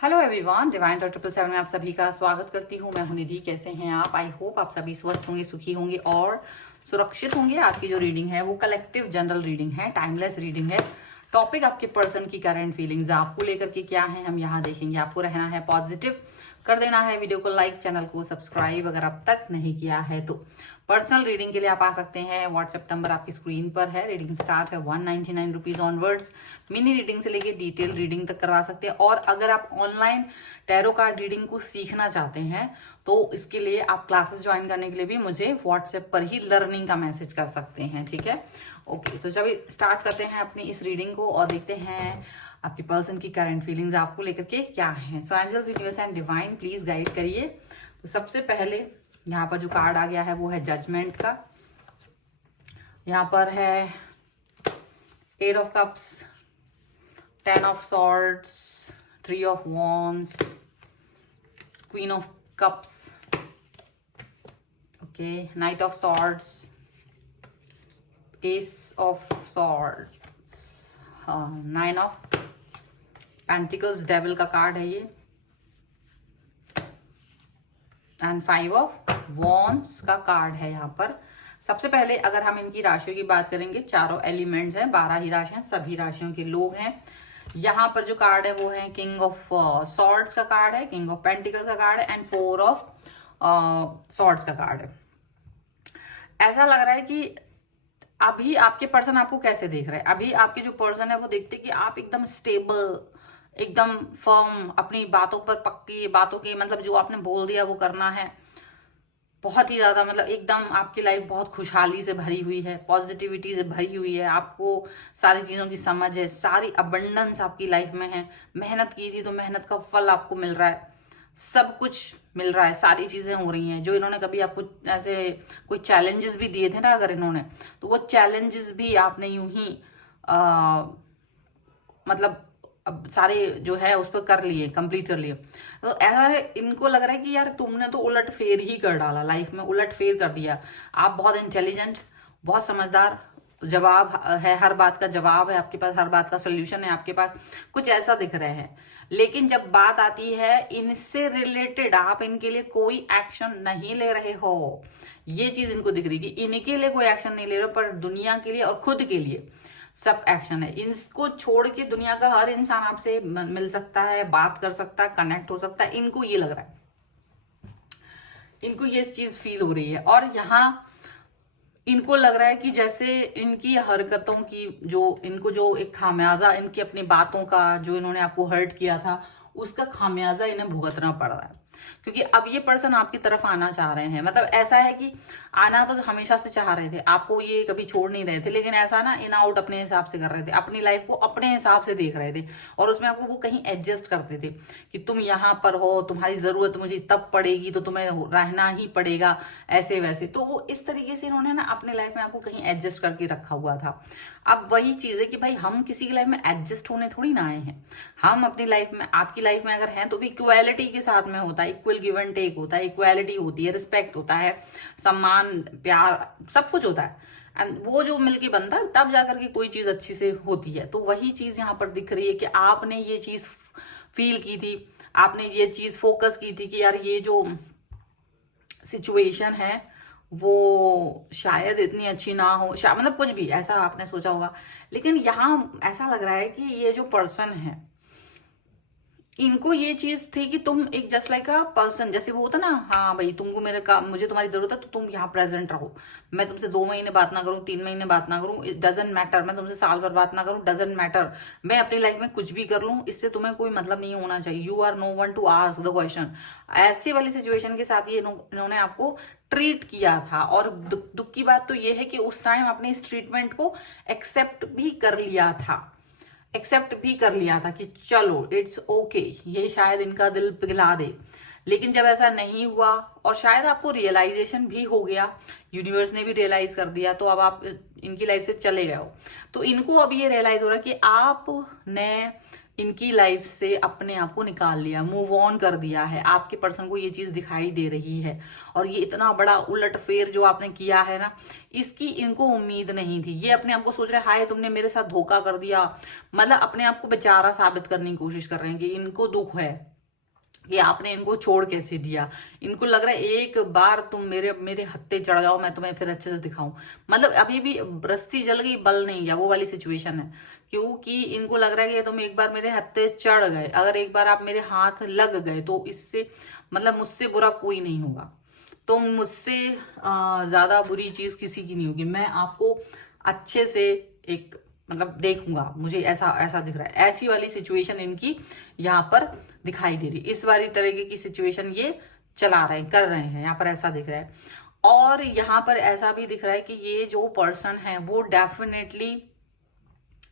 Hello everyone, divine dot 777 में आप सभी का स्वागत करती हूँ। मैं हूं निधि। कैसे हैं आप? आई होप आप सभी स्वस्थ होंगे, सुखी होंगे और सुरक्षित होंगे। आज की जो रीडिंग है वो कलेक्टिव जनरल रीडिंग है, टाइमलेस रीडिंग है। टॉपिक आपके पर्सन की करंट फीलिंग्स आपको लेकर के क्या है हम यहाँ देखेंगे। आपको रहना है पॉजिटिव, कर देना है वीडियो को लाइक, चैनल को सब्सक्राइब अगर अब तक नहीं किया है तो। पर्सनल रीडिंग के लिए आप आ सकते हैं। व्हाट्सएप नंबर आपकी स्क्रीन पर है। रीडिंग स्टार्ट है 199 रुपीज ऑनवर्ड्स। मिनी रीडिंग से लेके डिटेल रीडिंग तक करवा सकते हैं। और अगर आप ऑनलाइन टैरो कार्ड रीडिंग को सीखना चाहते हैं तो इसके लिए आप क्लासेस ज्वाइन करने के लिए भी मुझे व्हाट्सएप पर ही लर्निंग का मैसेज कर सकते हैं। ठीक है, ओके। तो चलिए स्टार्ट करते हैं अपनी इस रीडिंग को और देखते हैं आपकी पर्सन की करंट फीलिंग्स आपको लेकर के क्या है। So angels, universe and divine please guide करिए। तो सबसे पहले यहाँ पर जो कार्ड आ गया है वो है जजमेंट का। यहाँ पर है 8 of cups, 10 of swords, 3 of wands, queen of cups, okay, night of swords, S of swords, 9 of pentacles, devil का कार्ड है ये, एंड 5 ऑफ वॉन्ड्स का कार्ड है यहाँ पर। सबसे पहले अगर हम इनकी राशियों की बात करेंगे, चारों एलिमेंट्स हैं, 12 ही राशियां, सभी राशियों के लोग हैं। यहाँ पर जो कार्ड है वो है किंग ऑफ सॉर्ड्स का कार्ड है, किंग ऑफ पेंटिकल्स का कार्ड है एंड 4 ऑफ सॉर्ड्स का कार्ड है। ऐसा लग रहा है कि अभी आपके पर्सन आपको कैसे देख रहे हैं। अभी आपके जो पर्सन है वो देखते कि आप एकदम स्टेबल, एकदम फर्म, अपनी बातों पर पक्की, बातों की मतलब जो आपने बोल दिया वो करना है। बहुत ही ज्यादा मतलब एकदम आपकी लाइफ बहुत खुशहाली से भरी हुई है, पॉजिटिविटी से भरी हुई है। आपको सारी चीजों की समझ है, सारी अबंडेंस आपकी लाइफ में है। मेहनत की थी तो मेहनत का फल आपको मिल रहा है, सब कुछ मिल रहा है, सारी चीजें हो रही हैं। जो इन्होंने कभी आपको ऐसे कोई चैलेंजेस भी दिए थे ना अगर इन्होंने, तो वो चैलेंजेस भी आपने यूं ही मतलब अब सारे जो है उस पर कर लिए, कंप्लीट कर लिए। तो ऐसा है, इनको लग रहा है कि यार तुमने तो उलट फेर ही कर डाला, लाइफ में उलट फेर कर दिया। आप बहुत इंटेलिजेंट, बहुत समझदार, जवाब है, हर बात का जवाब है आपके पास, हर बात का सोल्यूशन है आपके पास, कुछ ऐसा दिख रहा है। लेकिन जब बात आती है इनसे रिलेटेड, आप इनके लिए कोई एक्शन नहीं ले रहे हो। ये चीज इनको दिख रही कि इनके लिए कोई एक्शन नहीं ले रहे हो, पर दुनिया के लिए और खुद के लिए सब एक्शन है। इसको छोड़ के दुनिया का हर इंसान आपसे मिल सकता है, बात कर सकता है, कनेक्ट हो सकता है। इनको ये लग रहा है, इनको ये चीज फील हो रही है। और यहाँ इनको लग रहा है कि जैसे इनकी हरकतों की जो इनको जो एक खामियाजा, इनकी अपनी बातों का जो इन्होंने आपको हर्ट किया था उसका खामियाजा इन्हें भुगतना पड़ रहा है। क्योंकि अब ये पर्सन आपकी तरफ आना चाह रहे हैं। मतलब ऐसा है कि आना तो हमेशा से चाह रहे थे, आपको ये कभी छोड़ नहीं रहे थे, लेकिन ऐसा ना इन आउट अपने हिसाब से कर रहे थे, अपनी लाइफ को अपने हिसाब से देख रहे थे और उसमें आपको वो कहीं एडजस्ट करते थे कि तुम यहाँ पर हो, तुम्हारी जरूरत मुझे तब पड़ेगी तो तुम्हें रहना ही पड़ेगा, ऐसे वैसे। तो वो इस तरीके से इन्होंने ना अपनी लाइफ में आपको कहीं एडजस्ट करके रखा हुआ था। अब वही चीज है कि भाई हम किसी की लाइफ में एडजस्ट होने थोड़ी ना आए हैं। हम अपनी लाइफ में, आपकी लाइफ में अगर हैं तो भी इक्वालिटी के साथ में होता है, इक्वल गिव एंड टेक होता है, इक्वालिटी होती है, रिस्पेक्ट होता है, सम्मान, प्यार, सब कुछ होता है। एंड वो जो मिलके बनता है तब जाकर के कोई चीज अच्छी से होती है। तो वही चीज यहाँ पर दिख रही है कि आपने ये चीज फील की थी, आपने ये चीज फोकस की थी कि यार ये जो सिचुएशन है वो शायद इतनी अच्छी ना हो, मतलब कुछ भी ऐसा आपने सोचा होगा। लेकिन यहाँ ऐसा लग रहा है कि ये जो पर्सन है इनको ये चीज थी कि तुम एक जस्ट लाइक अ पर्सन, जैसे वो होता ना, हाँ भाई तुमको मेरे का, मुझे तुम्हारी जरूरत है तो तुम यहाँ प्रेजेंट रहो। मैं तुमसे 2 महीने बात ना करूँ, 3 महीने बात ना करूँ, इट डजेंट मैटर। मैं तुमसे साल भर बात ना करूँ, डजेंट मैटर। मैं अपनी लाइफ में कुछ भी कर लूँ, इससे तुम्हें कोई मतलब नहीं होना चाहिए। You are no one to ask the question. ऐसी वाली सिचुएशन के साथ ये इन्होंने आपको ट्रीट किया था। और दुख की बात तो ये है कि उस टाइम आपने इस ट्रीटमेंट को एक्सेप्ट भी कर लिया था, एक्सेप्ट भी कर लिया था कि चलो इट्स ओके, ये शायद इनका दिल पिघला दे। लेकिन जब ऐसा नहीं हुआ और शायद आपको रियलाइजेशन भी हो गया, यूनिवर्स ने भी रियलाइज कर दिया, तो अब आप इनकी लाइफ से चले गए हो। तो इनको अब ये रियलाइज हो रहा है कि आपने इनकी लाइफ से अपने आप को निकाल लिया, मूव ऑन कर दिया है। आपके पर्सन को ये चीज दिखाई दे रही है। और ये इतना बड़ा उलट फेर जो आपने किया है ना, इसकी इनको उम्मीद नहीं थी। ये अपने आप को सोच रहे हाय तुमने मेरे साथ धोखा कर दिया, मतलब अपने आप को बेचारा साबित करने की कोशिश कर रहे हैं कि इनको दुख है कि आपने इनको छोड़ कैसे दिया। इनको लग रहा है एक बार तुम मेरे मेरे हत्थे चढ़ जाओ, मैं तुम्हें फिर अच्छे से दिखाऊं। मतलब अभी भी रस्सी जल गई बल नहीं गया, वो वाली सिचुएशन है। क्योंकि इनको लग रहा है कि तुम एक बार मेरे हत्थे चढ़ गए, अगर एक बार आप मेरे हाथ लग गए तो इससे मतलब मुझसे बुरा कोई नहीं होगा। तो मुझसे ज्यादा बुरी चीज किसी की नहीं होगी। मैं आपको अच्छे से एक मतलब देखूंगा, मुझे ऐसा ऐसा दिख रहा है। ऐसी वाली सिचुएशन इनकी यहाँ पर दिखाई दे रही। इस वाली तरीके की सिचुएशन ये चला रहे हैं, कर रहे हैं, यहाँ पर ऐसा दिख रहा है। और यहाँ पर ऐसा भी दिख रहा है कि ये जो पर्सन है वो डेफिनेटली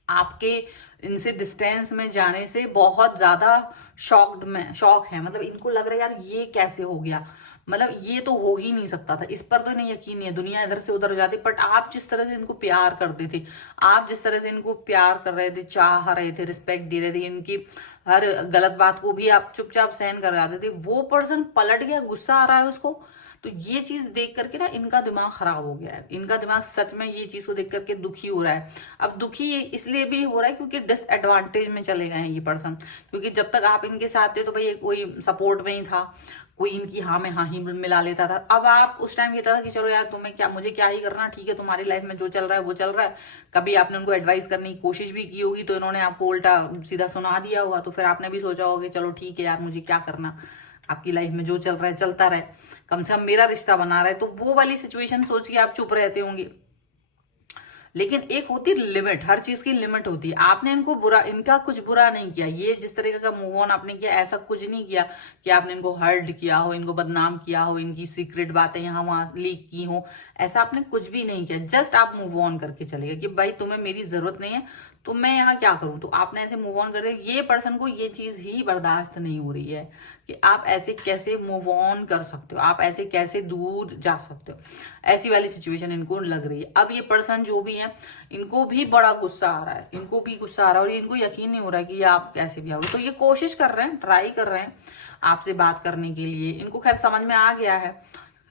आपके इनसे डिस्टेंस में जाने से बहुत ज्यादा शॉक है। मतलब इनको लग रहा है यार ये कैसे हो गया, मतलब ये तो हो ही नहीं सकता था। इस पर तो नहीं यकीन नहीं है, दुनिया इधर से उधर हो जाती। बट आप जिस तरह से इनको प्यार करते थे, आप जिस तरह से इनको प्यार कर रहे थे, चाह रहे थे, रिस्पेक्ट दे रहे थे, इनकी हर गलत बात को भी आप चुपचाप सहन कर जाते थे, वो पर्सन पलट गया, गुस्सा आ रहा है उसको। तो ये चीज देख करके ना इनका दिमाग खराब हो गया है। इनका दिमाग सच में ये चीज को देख करके दुखी हो रहा है। अब दुखी इसलिए भी हो रहा है क्योंकि डिसएडवांटेज में चले गए हैं ये पर्सन। क्योंकि जब तक आप इनके साथ थे तो भाई कोई सपोर्ट में ही था, कोई इनकी हाँ में हाँ ही मिला लेता था। अब आप उस टाइम ये था कि चलो यार तुम्हें क्या, मुझे क्या ही करना, ठीक है तुम्हारी लाइफ में जो चल रहा है वो चल रहा है। कभी आपने उनको एडवाइस करने की कोशिश भी की होगी तो इन्होंने आपको उल्टा सीधा सुना दिया होगा। तो फिर आपने भी सोचा होगा चलो ठीक है यार मुझे क्या करना, आपकी लाइफ में जो चल रहा है चलता रहे, कम से कम मेरा रिश्ता बना रहा है। तो वो वाली सिचुएशन सोच के आप चुप रहते होंगे। लेकिन एक होती लिमिट, हर चीज की लिमिट होती है। आपने इनको बुरा, इनका कुछ बुरा नहीं किया। ये जिस तरीके का मूव ऑन आपने किया, ऐसा कुछ नहीं किया कि आपने इनको हर्ट किया हो, इनको बदनाम किया हो, इनकी सीक्रेट बातें यहाँ वहां लीक की हो, ऐसा आपने कुछ भी नहीं किया। जस्ट आप मूव ऑन करके चले गए कि भाई तुम्हें मेरी जरूरत नहीं है तो मैं यहाँ क्या करूं। तो आपने ऐसे मूव ऑन कर दिया। ये पर्सन को ये चीज ही बर्दाश्त नहीं हो रही है कि आप ऐसे कैसे मूव ऑन कर सकते हो, आप ऐसे कैसे दूर जा सकते हो। ऐसी वाली सिचुएशन इनको लग रही है। अब ये पर्सन जो भी है इनको भी बड़ा गुस्सा आ रहा है, इनको भी गुस्सा आ रहा है और इनको यकीन नहीं हो रहा है कि आप कैसे भी आओगे। तो ये कोशिश कर रहे हैं, ट्राई कर रहे हैं आपसे बात करने के लिए। इनको खैर समझ में आ गया है,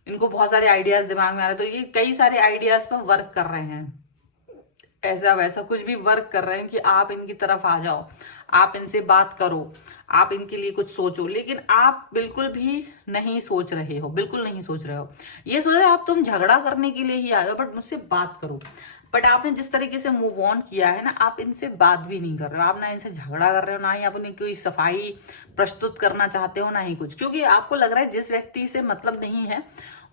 इनको बहुत सारे आइडियाज दिमाग में आ रहे हैं। तो ये कई सारे आइडियाज पर वर्क कर रहे हैं, ऐसा वैसा कुछ भी वर्क कर रहे हैं कि आप इनकी तरफ आ जाओ, आप इनसे बात करो, आप इनके लिए कुछ सोचो। लेकिन आप बिल्कुल भी नहीं सोच रहे हो, बिल्कुल नहीं सोच रहे हो। ये सोच रहे हो आप तुम झगड़ा करने के लिए ही आ जाओ बट मुझसे बात करो। बट आपने जिस तरीके से मूव ऑन किया है ना, आप इनसे बात भी नहीं कर रहे हो, आप ना इनसे झगड़ा कर रहे हो, ना ही आप उन्हें कोई सफाई प्रस्तुत करना चाहते हो, ना ही कुछ। क्योंकि आपको लग रहा है जिस व्यक्ति से मतलब नहीं है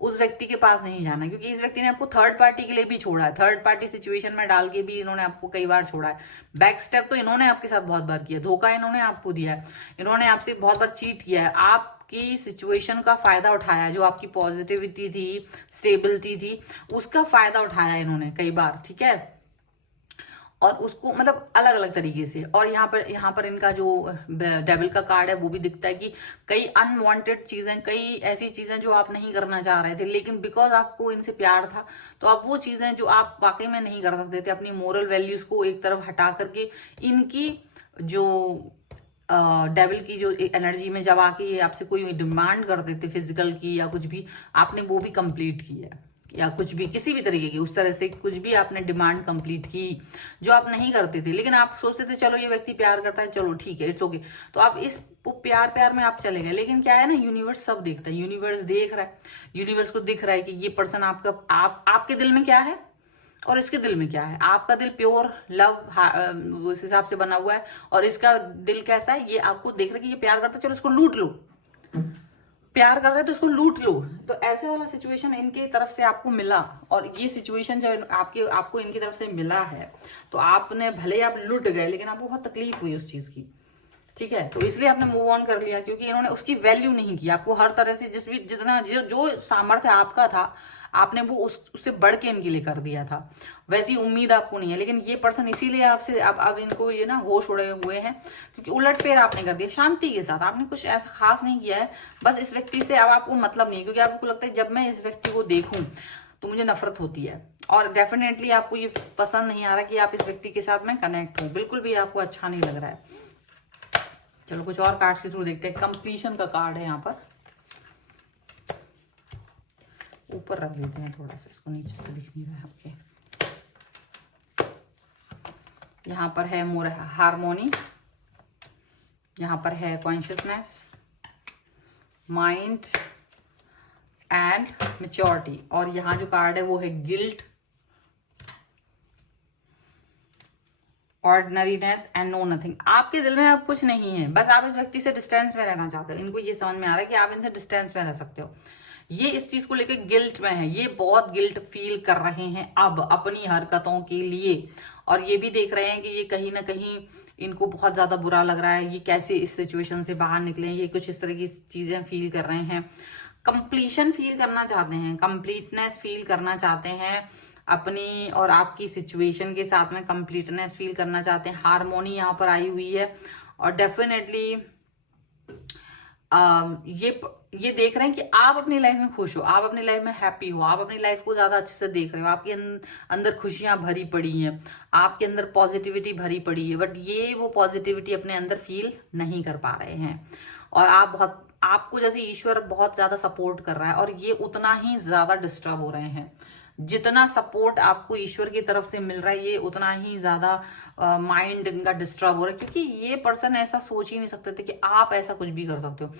उस व्यक्ति के पास नहीं जाना। क्योंकि इस व्यक्ति ने आपको थर्ड पार्टी के लिए भी छोड़ा है, थर्ड पार्टी सिचुएशन में डाल के भी इन्होंने आपको कई बार छोड़ा है। बैक स्टेप तो इन्होंने आपके साथ बहुत बार किया, धोखा इन्होंने आपको दिया है, इन्होंने आपसे बहुत बार चीट किया है। आपकी सिचुएशन का फायदा उठाया, जो आपकी पॉजिटिविटी थी, स्टेबिलिटी थी, उसका फायदा उठाया इन्होंने कई बार, ठीक है। और उसको मतलब अलग अलग तरीके से। और यहाँ पर इनका जो डेविल का कार्ड है वो भी दिखता है कि कई अनवांटेड चीजें, कई ऐसी चीजें जो आप नहीं करना चाह रहे थे, लेकिन बिकॉज आपको इनसे प्यार था तो आप वो चीजें जो आप वाकई में नहीं कर सकते थे, अपनी मोरल वैल्यूज को एक तरफ हटा करके इनकी जो डेविल की जो एनर्जी में जब आके ये आपसे कोई डिमांड कर देते फिजिकल की या कुछ भी, आपने वो भी कंप्लीट की है। या कुछ भी किसी भी तरीके की उस तरह से कुछ भी आपने डिमांड कंप्लीट की जो आप नहीं करते थे। लेकिन आप सोचते थे चलो ये व्यक्ति प्यार करता है, चलो ठीक है, इट्स ओके। तो आप इस प्यार में आप चले गए। लेकिन क्या है ना, यूनिवर्स सब देखता है, यूनिवर्स देख रहा है, यूनिवर्स को दिख रहा है कि ये पर्सन आपके दिल में क्या है और इसके दिल में क्या है। आपका दिल प्योर लव उस हिसाब से बना हुआ है और इसका दिल कैसा है ये आपको देख रहा है कि ये प्यार करता है, चलो इसको लूट लो, प्यार कर रहे हैं तो उसको लूट लो। तो ऐसे वाला सिचुएशन इनकी तरफ से आपको मिला। और ये सिचुएशन जब आपको इनकी तरफ से मिला है तो आपने भले आप लूट गए लेकिन आपको बहुत तकलीफ हुई उस चीज की, ठीक है। तो इसलिए आपने मूव ऑन कर लिया क्योंकि इन्होंने उसकी वैल्यू नहीं की। आपको हर तरह से जितना जो सामर्थ्य आपका था आपने वो उससे बढ़ के इनके लिए कर दिया था। वैसी उम्मीद आपको नहीं है। लेकिन ये पर्सन इसीलिए आपसे अब इनको ये ना होश उड़े हुए हैं क्योंकि उलट फेर आपने कर दिया शांति के साथ। आपने कुछ ऐसा खास नहीं किया है, बस इस व्यक्ति से अब आपको मतलब नहीं है क्योंकि आपको लगता है जब मैं इस व्यक्ति को देखूं तो मुझे नफरत होती है। और डेफिनेटली आपको ये पसंद नहीं आ रहा कि आप इस व्यक्ति के साथ में कनेक्ट हो, बिल्कुल भी आपको अच्छा नहीं लग रहा है। चलो कुछ और कार्ड्स के थ्रू देखते हैं। कंप्लीशन का कार्ड है यहाँ पर, ऊपर रख देते हैं थोड़ा सा, इसको नीचे से दिख नहीं रहा है। ओके, यहाँ पर है मोर हार्मोनी, यहाँ पर है कॉन्शियसनेस, माइंड एंड मैच्योरिटी, और यहाँ जो कार्ड है वो है guilt, ordinariness and no nothing. आपके दिल में अब कुछ नहीं है, बस आप इस व्यक्ति से डिस्टेंस में रहना चाहते हो। इनको ये समझ में आ रहा है कि आप इनसे डिस्टेंस में रह सकते हो। ये इस चीज को लेकर गिल्ट में है, ये बहुत गिल्ट फील कर रहे हैं अब अपनी हरकतों के लिए, और ये भी देख रहे हैं कि ये कहीं ना कहीं इनको बहुत ज्यादा बुरा लग रहा है, ये कैसे इस सिचुएशन से बाहर निकले, ये कुछ इस तरह की चीजें फील कर रहे हैं। कंप्लीशन फील करना चाहते हैं, कंप्लीटनेस फील करना चाहते हैं अपनी और आपकी सिचुएशन के साथ में, कंप्लीटनेस फील करना चाहते हैं। हार्मोनी यहाँ पर आई हुई है, और डेफिनेटली ये देख रहे हैं कि आप अपनी लाइफ में खुश हो, आप अपनी लाइफ में हैप्पी हो, आप अपनी लाइफ को ज्यादा अच्छे से देख रहे हो, आपके अंदर खुशियां भरी पड़ी हैं, आपके अंदर पॉजिटिविटी भरी पड़ी है, बट ये वो पॉजिटिविटी अपने अंदर फील नहीं कर पा रहे हैं। और आपको जैसे ईश्वर बहुत ज्यादा सपोर्ट कर रहा है, और ये उतना ही ज्यादा डिस्टर्ब हो रहे हैं। जितना सपोर्ट आपको ईश्वर की तरफ से मिल रहा है, ये उतना ही ज्यादा माइंड इनका डिस्टर्ब हो रहा है, क्योंकि ये पर्सन ऐसा सोच ही नहीं सकते थे कि आप ऐसा कुछ भी कर सकते हो।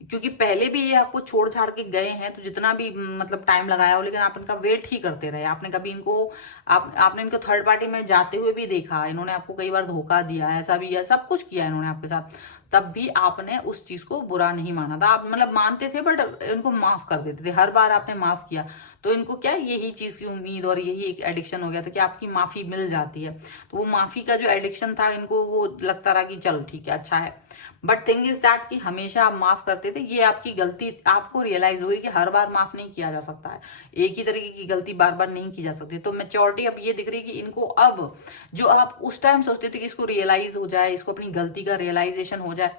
क्योंकि पहले भी ये आपको छोड़ छाड़ के गए हैं, तो जितना भी मतलब टाइम लगाया हो, लेकिन आप इनका वेट ही करते रहे। आपने कभी इनको आपने इनको थर्ड पार्टी में जाते हुए भी देखा, इन्होंने आपको कई बार धोखा दिया, ऐसा भी है, सब कुछ किया इन्होंने आपके साथ, तब भी आपने उस चीज को बुरा नहीं माना था। आप मतलब मानते थे, बट इनको माफ कर देते थे। हर बार आपने माफ किया, तो इनको क्या यही चीज की उम्मीद और यही एक एडिक्शन हो गया था कि आपकी माफी मिल जाती है। तो वो माफी का जो एडिक्शन था, इनको वो लगता रहा कि चलो ठीक है, अच्छा है। बट थिंग इज दैट कि हमेशा आप माफ करते थे, ये आपकी गलती आपको रियलाइज हुई कि हर बार माफ नहीं किया जा सकता है, एक ही तरीके की गलती बार बार नहीं की जा सकती। तो मैच्योरिटी अब ये दिख रही है कि इनको अब जो आप उस टाइम सोचते थे कि इसको रियलाइज हो जाए, इसको अपनी गलती का रियलाइजेशन हो जाए,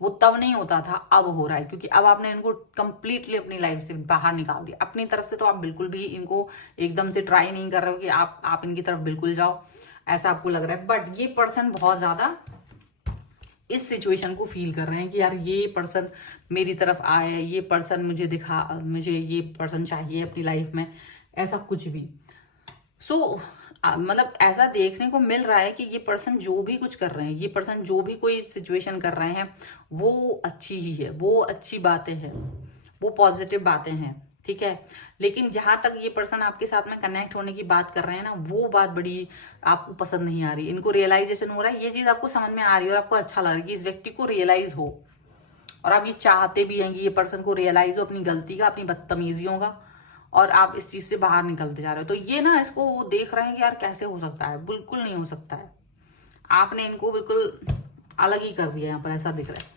वो तब नहीं होता था, अब हो रहा है। क्योंकि अब आपने इनको कंप्लीटली अपनी लाइफ से बाहर निकाल दिया। अपनी तरफ से तो आप बिल्कुल भी इनको एकदम से ट्राई नहीं कर रहे हो कि आप इनकी तरफ बिल्कुल जाओ, ऐसा आपको लग रहा है। बट ये पर्सन बहुत ज्यादा इस सिचुएशन को फील कर रहे हैं कि यार ये पर्सन मेरी तरफ आए, ये पर्सन मुझे ये पर्सन चाहिए अपनी लाइफ में, ऐसा कुछ भी। मतलब ऐसा देखने को मिल रहा है कि ये पर्सन जो भी कुछ कर रहे हैं, ये पर्सन जो भी कोई सिचुएशन कर रहे हैं, वो अच्छी ही है, वो अच्छी बातें हैं, वो पॉजिटिव बातें हैं, ठीक है। लेकिन जहां तक ये पर्सन आपके साथ में कनेक्ट होने की बात कर रहे हैं ना, वो बात बड़ी आपको पसंद नहीं आ रही। इनको रियलाइजेशन हो रहा है, ये चीज आपको समझ में आ रही है और आपको अच्छा लग रहा है कि इस व्यक्ति को रियलाइज हो, और आप ये चाहते भी हैं कि ये पर्सन को रियलाइज हो अपनी गलती का, अपनी बदतमीजियों का, और आप इस चीज से बाहर निकलते जा रहे हो। तो ये ना इसको देख रहे हैं कि यार कैसे हो सकता है, बिल्कुल नहीं हो सकता है। आपने इनको बिल्कुल अलग ही कर दिया, यहाँ पर ऐसा दिख रहा है।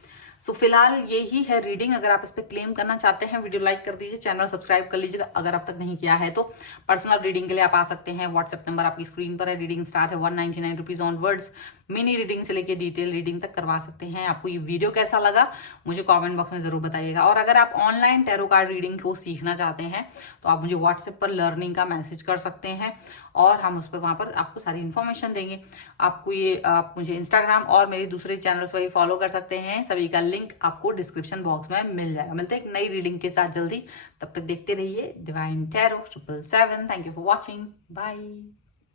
सो फिलहाल यही है रीडिंग। अगर आप इस पर क्लेम करना चाहते हैं, वीडियो लाइक कर दीजिए, चैनल सब्सक्राइब कर लीजिएगा अगर अब तक नहीं किया है तो। पर्सनल रीडिंग के लिए आप आ सकते हैं, व्हाट्सएप नंबर आपकी स्क्रीन पर है। रीडिंग स्टार्ट है 199 रुपीज ऑनवर्ड्स। मिनी रीडिंग से लेके डिटेल रीडिंग तक करवा सकते हैं। आपको ये वीडियो कैसा लगा मुझे कमेंट बॉक्स में जरूर बताइएगा। और अगर आप ऑनलाइन टैरो कार्ड रीडिंग को सीखना चाहते हैं तो आप मुझे व्हाट्सएप पर लर्निंग का मैसेज कर सकते हैं, और हम उस पर वहां पर आपको सारी इन्फॉर्मेशन देंगे। आप मुझे इंस्टाग्राम और मेरे दूसरे चैनल्स पर भी फॉलो कर सकते हैं, सभी का लिंक आपको डिस्क्रिप्शन बॉक्स में मिल जाएगा। मिलते हैं एक नई रीडिंग के साथ जल्दी, तब तक देखते रहिए Divine Tarot 777। Thank you for watching, bye.